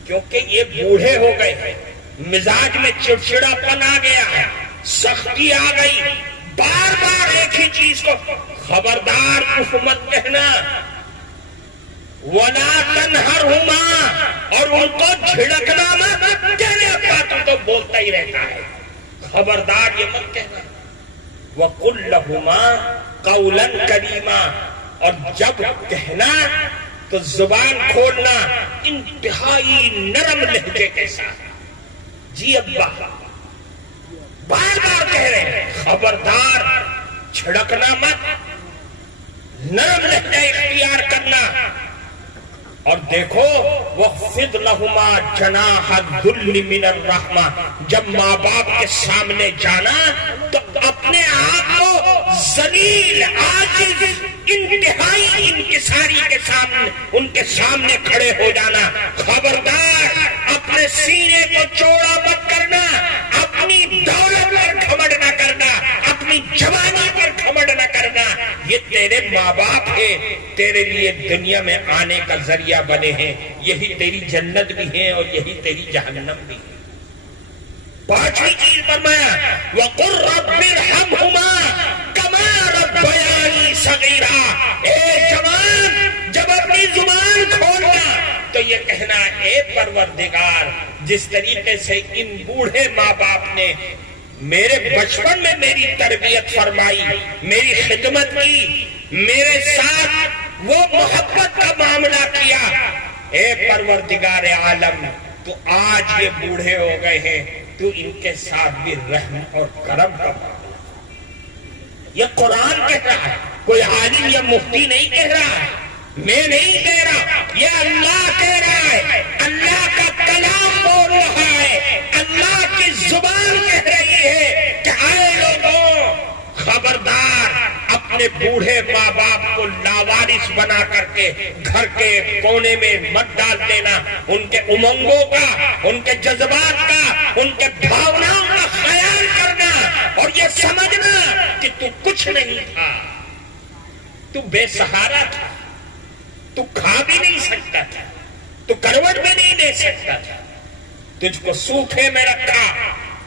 کیونکہ یہ بوڑھے ہو گئے ہیں، مزاج میں چڑچڑا پن آ گیا ہے، سختی آ گئی، بار بار ایک ہی چیز کو. خبردار اف مت کہنا. وَلَا تَنْهَرْهُمَا، اور ان کو جھڑکنا مت. تیرے ابا تو بولتا ہی رہتا ہے، خبردار یہ مت کہنا. وَقُلْ لَهُمَا قَوْلًا كَرِيمًا، اور جب کہنا تو زبان کھولنا انتہائی نرم لہجے کے ساتھ. جی ابا، بار بار کہہ رہے ہیں خبردار، جھڑکنا مت، نرم لہجہ اختیار کرنا. اور دیکھو وَخْفِضْ لَهُمَا جَنَاحَ الذُّلِّ مِنَ الرَّحْمَةِ، جب ماں باپ کے سامنے جانا تو اپنے آپ کو ذلیل، عاجز، انتہائی انکساری کے سامنے، ان کے سامنے کھڑے ہو جانا. خبردار اپنے سینے کو چوڑا مت کرنا، اپنی دولت پر گھمنڈ نہ کرنا، اپنی جوانی پر گھمنڈ نہ کرنا. یہ تیرے ماں باپ ہیں، تیرے لیے دنیا میں آنے کا ذریعہ بنے ہیں. یہی تیری جنت بھی ہے اور یہی تیری جہنم بھی ہے. 5ویں چیز فرمایا وَقُلْ رَبِّ ارْحَمْهُمَا كَمَا رَبَّيَانِي صَغِيرًا. اے جوان، جب اپنی زبان کھولنا تو یہ کہنا اے پروردگار، جس طریقے سے ان بوڑھے ماں باپ نے میرے بچپن میں میری تربیت فرمائی، میری خدمت کی، میرے ساتھ وہ محبت کا معاملہ کیا، اے پروردگار عالم تو آج یہ بوڑھے ہو گئے ہیں، تو ان کے ساتھ بھی رحم اور کرم کا معاملہ. یہ قرآن کہہ رہا ہے، کوئی عالم یا مفتی نہیں کہہ رہا ہے، میں نہیں کہہ رہا، یہ اللہ کہہ رہا ہے. اللہ کا کلام بول رہا ہے، اللہ کی زبان کہہ رہی ہے کہ اے لوگوں خبردار، اپنے بوڑھے ماں باپ کو لاوارث بنا کر کے گھر کے کونے میں مت ڈال دینا. ان کے امنگوں کا، ان کے جذبات کا، ان کے بھاوناؤں کا خیال کرنا، اور یہ سمجھنا کہ تو کچھ نہیں تھا، تو بے سہارا تھا، تو کھا بھی نہیں سکتا تھا، تو کروٹ بھی نہیں دے سکتا تھا. تجھ کو سوکھے میں رکھا،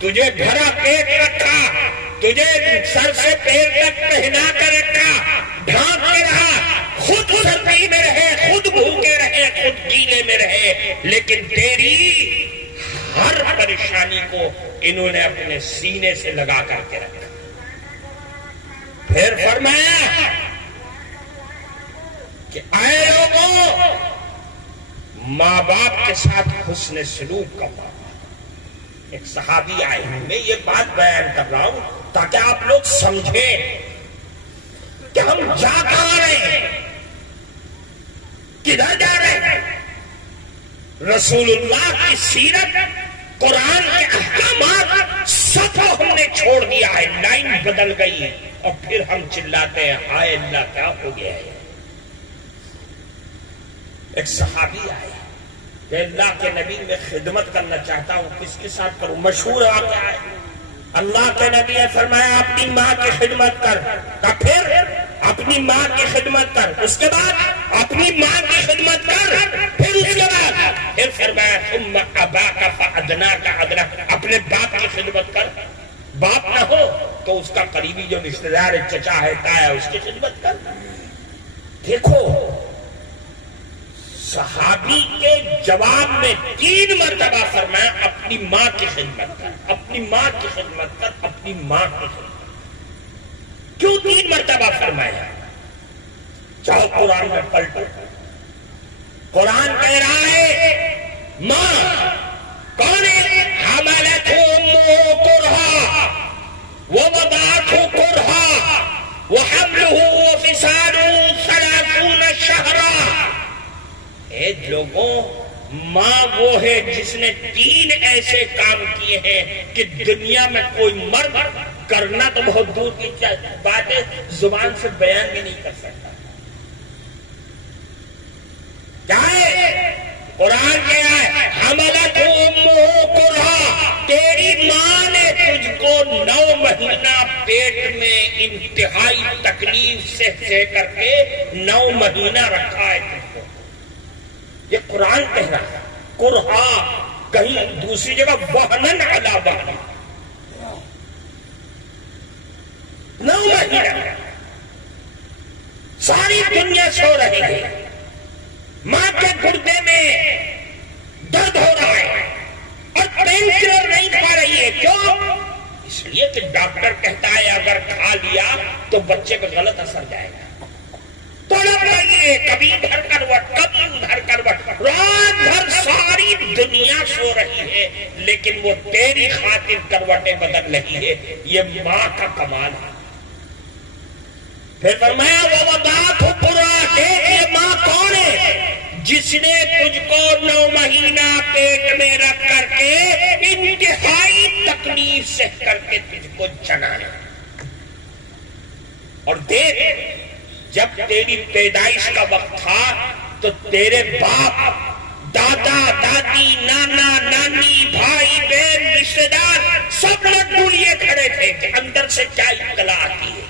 تجھے بھرا پیٹ رکھا، تجھے سر سے پیر تک پہنا کر رکھا، ڈھانپ کے رہا، خود سردی میں رہے، خود بھوکے رہے، خود گیلے میں رہے، لیکن تیری ہر پریشانی کو انہوں نے اپنے سینے سے لگا کر کے رکھا. پھر فرمایا کہ اے لوگوں، ماں باپ کے ساتھ حسن سلوک کا معاملہ. ایک صحابی آئے، میں یہ بات بیان کر رہا ہوں تاکہ آپ لوگ سمجھیں کہ ہم جا کہاں رہے ہیں، کدھر جا رہے ہیں. رسول اللہ کی سیرت، قرآن کے احکامات سب کو ہم نے چھوڑ دیا ہے، لائن بدل گئی ہے، اور پھر ہم چلاتے ہیں ہائے اللہ کیا ہو گیا ہے. ایک صحابی آئے کہ اللہ کے نبی میں خدمت کرنا چاہتا ہوں، کس کے ساتھ کروں؟ مشہور واقعہ ہے. اللہ کے نبی نے فرمایا اپنی ماں کی خدمت کر. پھر اپنی ماں کی خدمت کر، اس کے بعد اپنی ماں کی خدمت کر، پھر اس کے بعد پھر فرمایا ثم اباک فادناک ادنا، اپنے باپ کی خدمت کر باپ نہ ہو تو اس کا قریبی جو رشتہ دار چچا ہے تایا اس کی خدمت کر. دیکھو صحابی کے جواب میں 3 مرتبہ فرمایا اپنی ماں کی خدمت کر، اپنی ماں کی خدمت کر، اپنی ماں کی خدمت. کیوں 3 مرتبہ فرمایا؟ چاہو قرآن میں پلٹو. قرآن کہہ رہا ہے ماں کون ہے؟ حملتہ امہ کرہا ووضعتہ کرہا وحملہ وفصالہ 30 شہرا. اے لوگوں، ماں وہ ہے جس نے 3 ایسے کام کیے ہیں کہ دنیا میں کوئی مرد کرنا تو بہت دور کی بات ہے، زبان سے بیان بھی نہیں کر سکتا. کیا ہے؟ قرآن کیا ہے؟ حملتہ امہ کرہا، تیری ماں نے تجھ کو 9 مہینہ پیٹ میں انتہائی تکلیف سے سہ کر کے 9 مہینہ رکھا ہے تجھ کو. یہ قرآن کہہ رہا ہے. کرہا، کہیں دوسری جگہ وہنن علی وہن، 9 مہینہ ساری دنیا سو رہی ہے، ماں کے گردے میں درد ہو رہا ہے اور پین کلر نہیں کھا رہی ہے. کیوں؟ اس لیے کہ ڈاکٹر کہتا ہے اگر کھا لیا تو بچے کو غلط اثر جائے گا. تڑپ رہی ہے، کبھی ادھر کروٹ کبھی ادھر کروٹ، رات بھر ساری دنیا سو رہی ہے لیکن وہ تیری خاطر کروٹیں بدل رہی ہے. یہ ماں کا کمال ہے. پھر فرمایا ووضعتہ کرہا، یہ ماں کون ہے؟ جس نے تجھ کو 9 مہینہ پیٹ میں رکھ کر کے انتہائی تکلیف سے کر کے تجھ کو جنایا. اور دیکھ، جب تیری پیدائش کا وقت تھا تو تیرے باپ، دادا، دادی، نانا، نانی، بھائی، بہن، رشتہ دار سب لوگ لیے کھڑے تھے کہ اندر سے کیا اطلاع آتی ہے.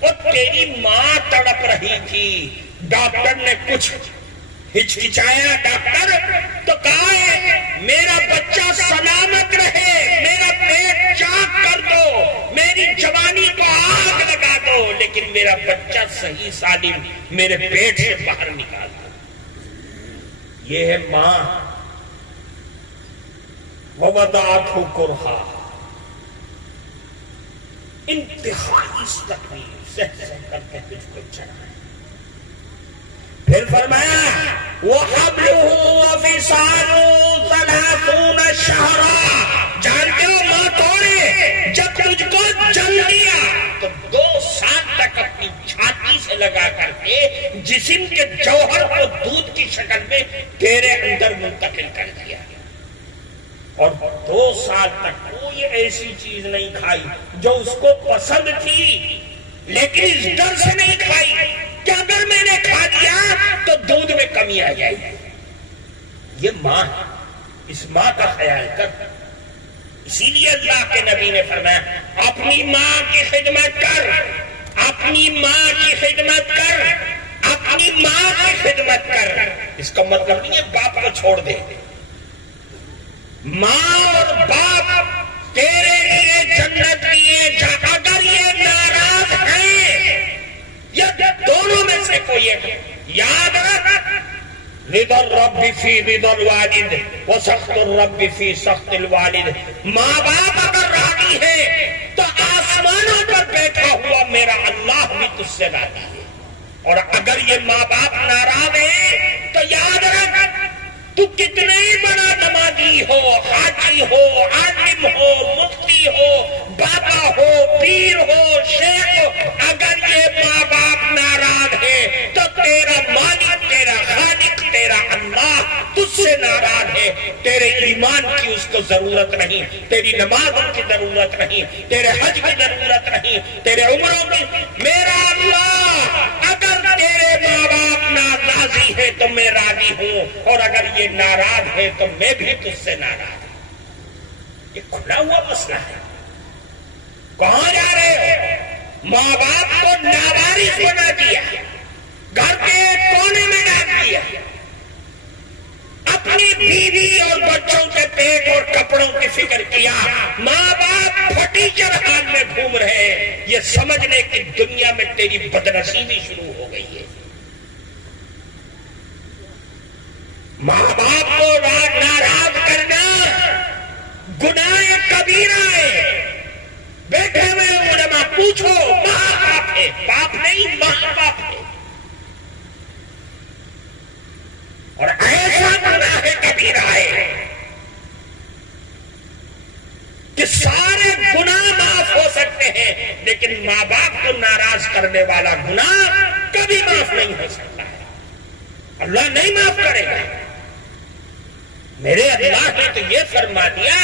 اور تیری ماں تڑپ رہی تھی. ڈاکٹر نے کچھ ہچکچایا ڈاکٹر تو کہا ہے میرا بچہ سلامت رہے، میرا پیٹ چاک کر دو، میری جوانی کو آگ لگا دو، لیکن میرا بچہ صحیح سالم میرے پیٹ سے باہر نکال دو. یہ ہے ماں. ووضعتہ کرہا، انتہائی تکلیف سے کر کے تجھ کو چڑھا. پھر فرمایا وَحَمْلُهُ وَفِصَالُهُ 30 شَهْرًا. جانتے ہو ماں کون ہے؟ جب تجھ کو جل دیا تو 2 سال تک اپنی چھاتی سے لگا کر کے جسم کے جوہر کو دودھ کی شکل میں تیرے اندر منتقل کر دیا. اور 2 سال تک کوئی ایسی چیز نہیں کھائی جو اس کو پسند تھی، لیکن اس ڈر سے نہیں کھائی کہ اگر میں نے کھا دیا تو دودھ میں کمی آ جائے گی. یہ ماں ہے، اس ماں کا خیال کر. اسی لیے اللہ کے نبی نے فرمایا اپنی ماں کی خدمت کر، اپنی ماں کی خدمت کر، اپنی ماں کی خدمت کر. اس کا مطلب نہیں ہے باپ کو چھوڑ دے. ماں اور باپ تیرے لیے جنت لیے، اگر یہ ناراض ہیں یا دونوں میں سے کوئی ہے، یاد رکھ رضا الرب فی رضا الوالد وسخط الرب فی سخط الوالد. ماں باپ اگر راضی ہے تو آسمانوں پر بیٹھا ہوا میرا اللہ بھی تجھ سے راضی ہے. اور اگر یہ ماں باپ ناراض ہیں تو یاد رکھ تو کتنے ہی بڑا نمازی ہو، حاجی ہو، عالم ہو، مفتی ہو، بابا ہو، پیر ہو، شیخ ہو، اگر یہ ماں باپ ناراض ہے تو تیرا مالک، تیرا خالق، تیرا اللہ تجھ سے ناراض ہے. تیرے ایمان کی اس کو ضرورت نہیں، تیری نماز کی ضرورت نہیں، تیرے حج کی ضرورت نہیں، تیرے عمروں کی. میرا اللہ اگر تیرے ماں باپ ناراضی ہے تو میں راضی ہوں، اور اگر یہ ناراض ہے تو میں بھی تجھ سے ناراض ہوں. یہ کھلا ہوا مسئلہ ہے. کہاں جا رہے ہو؟ ماں باپ کو ناوارث بنا دیا، گھر کے کونے میں ڈال دیا، اپنی بیوی اور بچوں کے پیٹ اور کپڑوں کی فکر کیا. ماں باپ فرنیچر یہ سمجھنے کی دنیا میں تیری بدنصیبی شروع ہو گئی ہے۔ ماں باپ کو ناراض کرنا گناہ کبیرہ ہے۔ بیٹھے ہوئے علماء پوچھو، ماں باپ ہے، باپ نہیں ماں باپ ہے، اور ایسا گناہ کبیرہ ہے کہ سارے گناہ معاف ہو سکتے ہیں، لیکن ماں باپ کو ناراض کرنے والا گناہ کبھی معاف نہیں ہو سکتا ہے۔ اللہ نہیں معاف کرے گا۔ میرے اللہ نے تو یہ فرما دیا،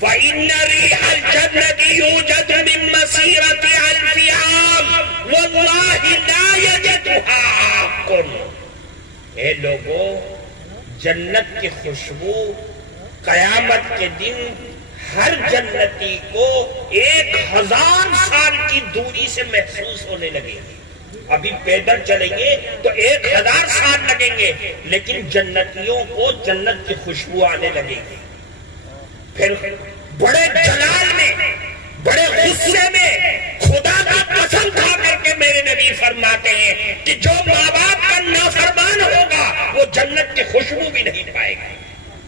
فَإِنَّ رِيحَ الْجَنَّةِ يُوجَدُ مِن مَّسِيرَةِ أَلْفِ عَامٍ وَاللَّهِ لَا يَجِدُهَا عَاقٌ۔ اے لوگوں، جنت کی خوشبو قیامت کے دن ہر جنتی کو 1000 سال کی دوری سے محسوس ہونے لگے گی۔ ابھی پیدل چلیں گے تو 1000 سال لگیں گے، لیکن جنتیوں کو جنت کی خوشبو آنے لگے گی۔ پھر بڑے جلال میں، بڑے غصے میں خدا کا قسم کھا کر کے میرے نبی فرماتے ہیں کہ جو ماں باپ کا نافرمان ہوگا وہ جنت کی خوشبو بھی نہیں پائے گا۔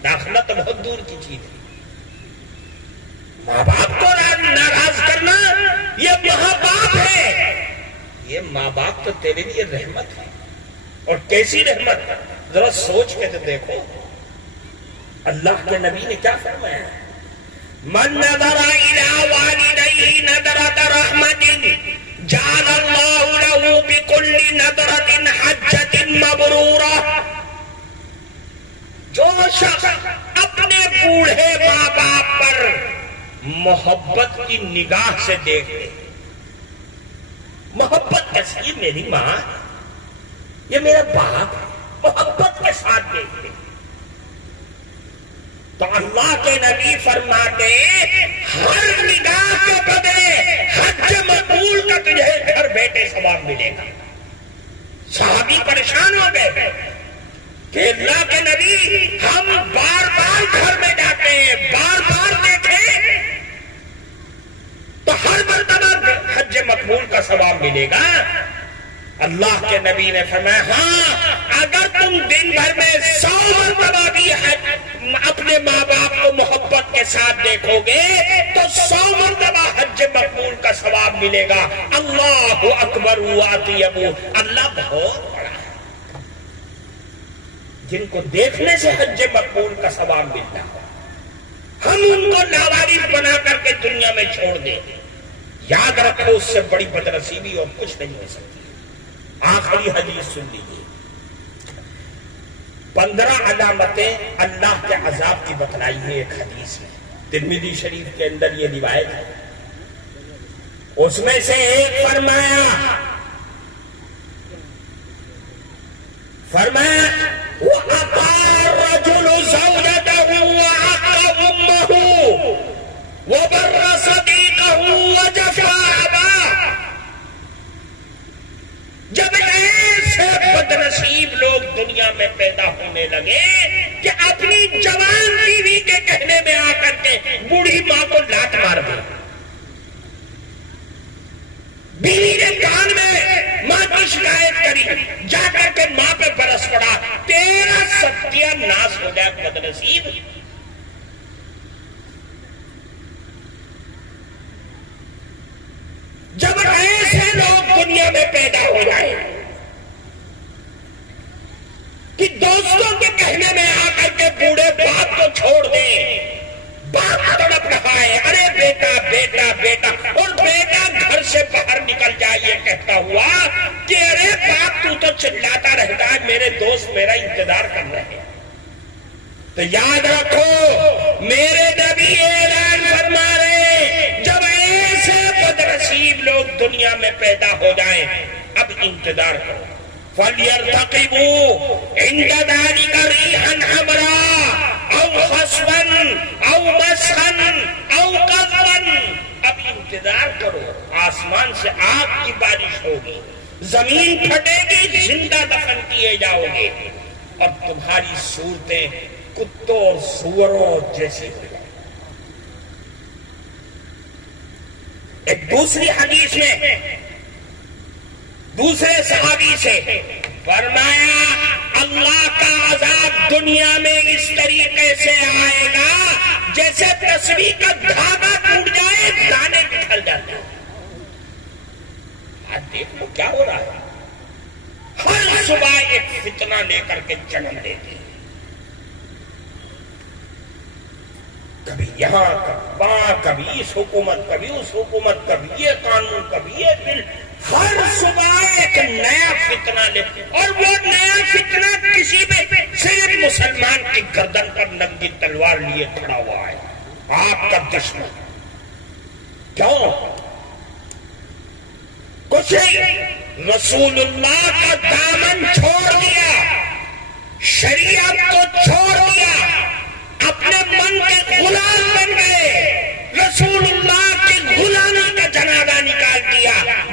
داخلہ تو بہت دور کی چیز ہے۔ ماں باپ کو ناراض کرنا یہ ماں باپ ہے، یہ ماں باپ تو تیرے لیے رحمت ہے۔ اور کیسی رحمت؟ ذرا سوچ کے تو دیکھو، اللہ کے نبی نے کیا فرمایا؟ من نظر الى والديه نظرة رحمة جعل الله له بكل نظرة حجة مبرورة۔ جو شخص اپنے بوڑھے ماں باپ پر محبت کی نگاہ سے دیکھے، محبت کیسی؟ یہ میری ماں، یہ میرا باپ، محبت کے ساتھ دیکھتے، تو اللہ کے نبی فرماتے ہر نگاہ کے بدلے حج مقبول کا تجھے گھر بیٹھے ثواب ملے گا۔ صحابی پریشان ہو گئے کہ اللہ کے نبی ہم بار بار گھر میں جاتے ہیں، بار بار دیکھیں تو ہر مرتبہ حج مقبول کا ثواب ملے گا۔ اللہ کے نبی نے فرمایا ہاں، اگر تم دن بھر میں 100 مرتبہ بھی اپنے ماں باپ کو محبت کے ساتھ دیکھو گے تو 100 مرتبہ حج مقبول کا ثواب ملے گا۔ اللہ اکبر واطیب، اللہ بہت بڑا ہے۔ جن کو دیکھنے سے حج مقبول کا ثواب ملتا ہے، ہم ان کو لاوارث بنا کر کے دنیا میں چھوڑ دیں، یاد رکھو اس سے بڑی بدنصیبی اور کچھ نہیں ہو سکتی۔ آخری حدیث سن لیجیے، 15 علامتیں اللہ کے عذاب کی بتلائی ہے ایک حدیث میں، ترمذی شریف کے اندر یہ روایت ہے۔ اس میں سے ایک فرمایا وَأَطَاعَ الرَّجُلُ زَوْجَتَهُ وَعَقَّ أُمَّهُ وَبَرَّ صَدِيقَهُ وَجَفَا أَبَاهُ۔ جب ایسے بدنصیب لوگ دنیا میں پیدا ہونے لگے کہ اپنی جوان بیوی کے کہنے میں آ کر کے بوڑھی ماں کو لات مار دی، بیوی نے کان میں ماں کی شکایت کری، جا کر کے ماں پہ برس پڑا، تیرا ستیہ ناس ہو جائے بدنصیب۔ جب ایسے لوگ دنیا میں پیدا ہو جائیں کہ دوستوں کے کہنے میں آ کر کے بوڑھے باپ کو چھوڑ دیں، باپ تڑپ رہا ہے، ارے بیٹا بیٹا بیٹا، اور بیٹا گھر سے باہر نکل جائے یہ کہتا ہوا کہ ارے باپ تو چلاتا رہتا ہے، میرے دوست میرا انتظار کر رہے ہیں، تو یاد رکھو میرے نبی اعلان فرما رہے جب ایسے بدنصیب لوگ دنیا میں پیدا ہو جائیں اب انتظار کرو۔ فَلْيَرْتَقِبُوا عِنْدَ ذَلِكَ رِيحًا حَمْرًا أَوْ خَصْفًا أَوْ مَسْخًا أَوْ قَذْفًا۔ اب انتظار کرو، آسمان سے آگ کی بارش ہوگی، زمین پھٹے گی، زندہ دفن کیے جاؤ گے، اور تمہاری صورتیں کتوں اور سوروں جیسی ہو جائیں۔ ایک دوسری حدیث میں دوسرے صحابی سے فرمایا اللہ کا عذاب دنیا میں اس طریقے سے آئے گا جیسے تسبیح کا دھاگا ٹوٹ جائے دانے نکل جاتے ہیں. آج دیکھ لو کیا ہو رہا ہے. ہر صبح ایک فتنہ لے کر کے جنم دیتے ہیں. کبھی یہاں کبھی وہاں، کبھی اس حکومت کبھی اس حکومت، کبھی یہ قانون کبھی یہ بل. ہر صبح ایک نیا فتنہ لے، اور وہ نیا فتنہ کسی میں صرف مسلمان کی گردن پر ننگی تلوار لیے کھڑا ہوا ہے، آپ کا دشمن. کیوں؟ کچھ نہیں، رسول اللہ کا دامن چھوڑ دیا، شریعت کو چھوڑ دیا، اپنے من کے غلام بن گئے، رسول اللہ کی غلامی کا جنازہ نکال دیا.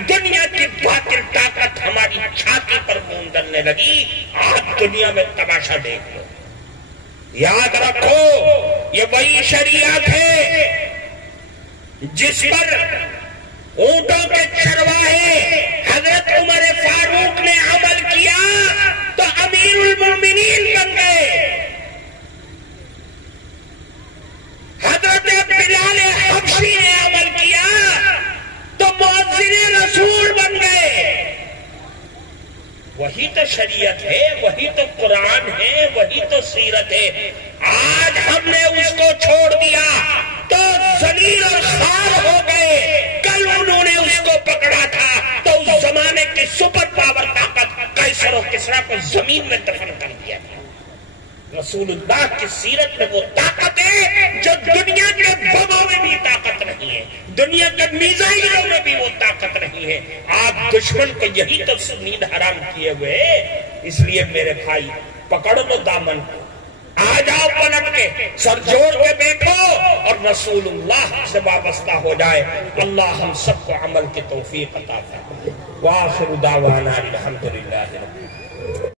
دنیا کی باطل طاقت ہماری چھاتی پر خون ڈلنے لگی. آج دنیا میں تماشا دیکھ لو. یاد رکھو یہ وہی شریعت ہے جس پر اونٹوں کے چرواہے حضرت عمر فاروق نے عمل کیا تو امیر المومنین بن گئے. حضرت بلال حبشی نے عمل کیا تو مؤذن رسول بن گئے. وہی تو شریعت ہے، وہی تو قرآن ہے، وہی تو سیرت ہے. آج ہم نے اس کو چھوڑ دیا تو ذلیل اور خوار ہو گئے. کل انہوں نے اس کو پکڑا تھا تو اس زمانے کی سپر پاور طاقت قیصر و کسریٰ کو زمین میں دفن کر دیا تھا. رسول اللہ کی سیرت میں وہ طاقت ہے جو دنیا کے بموں میں بھی طاقت نہیں ہے، دنیا کے میزائلوں میں بھی وہ طاقت نہیں ہے. آپ دشمن کو یہی تو نیند حرام کیے ہوئے. اس لیے میرے بھائی پکڑ لو دامن کو، آ جاؤ پلٹ کے، سر جوڑ کے بیٹھو اور رسول اللہ سے وابستہ ہو جائے. اللہ ہم سب کو عمل کی توفیق عطا فرمائے. وآخر دعوانا الحمدللہ.